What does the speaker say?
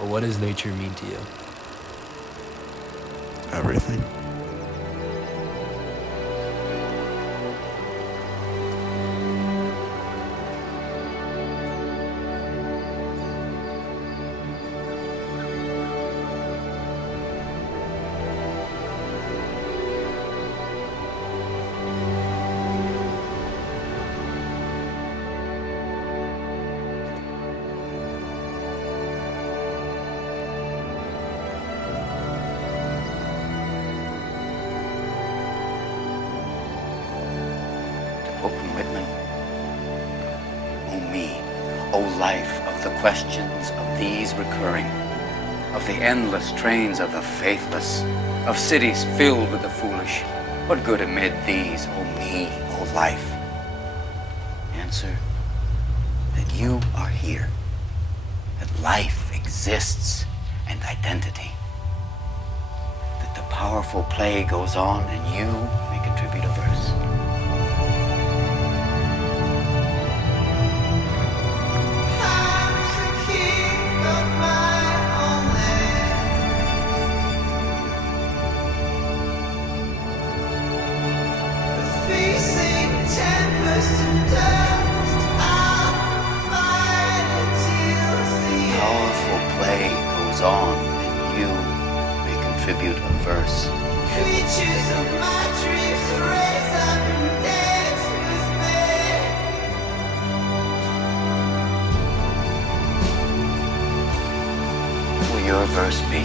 What does nature mean to you? Everything. Quote from Whitman, "O me, O life of the questions of these recurring, of the endless trains of the faithless, of cities filled with the foolish, what good amid these, O me, O life? Answer, that you are here, that life exists and identity, that the powerful play goes on and you may contribute a verse." Powerful play goes on, and you may contribute a verse. Creatures of my dreams raise up and dance with me. Will your verse be?